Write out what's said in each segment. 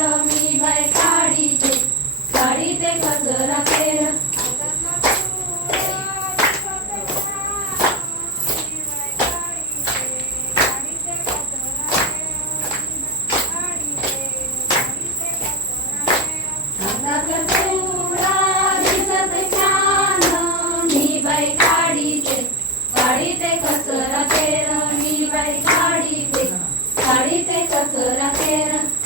રમી ભાઈ કાઢી તે કાઢી તે કચરા તેર Sarah, Sarah.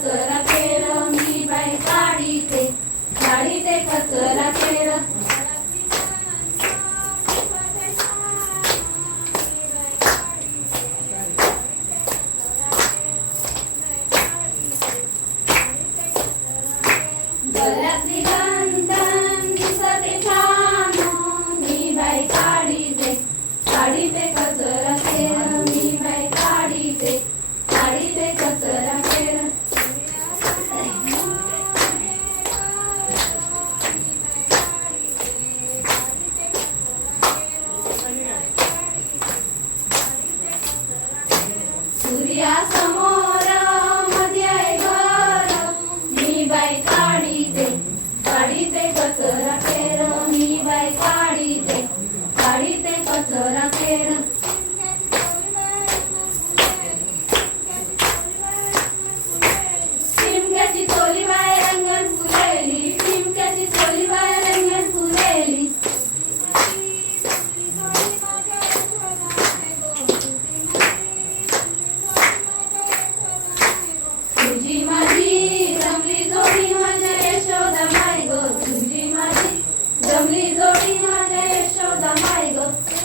Gracias. सूर्यासमोरमध्ये घर. मी बाई काढीते काढीते कचरा फेर मी बाई free.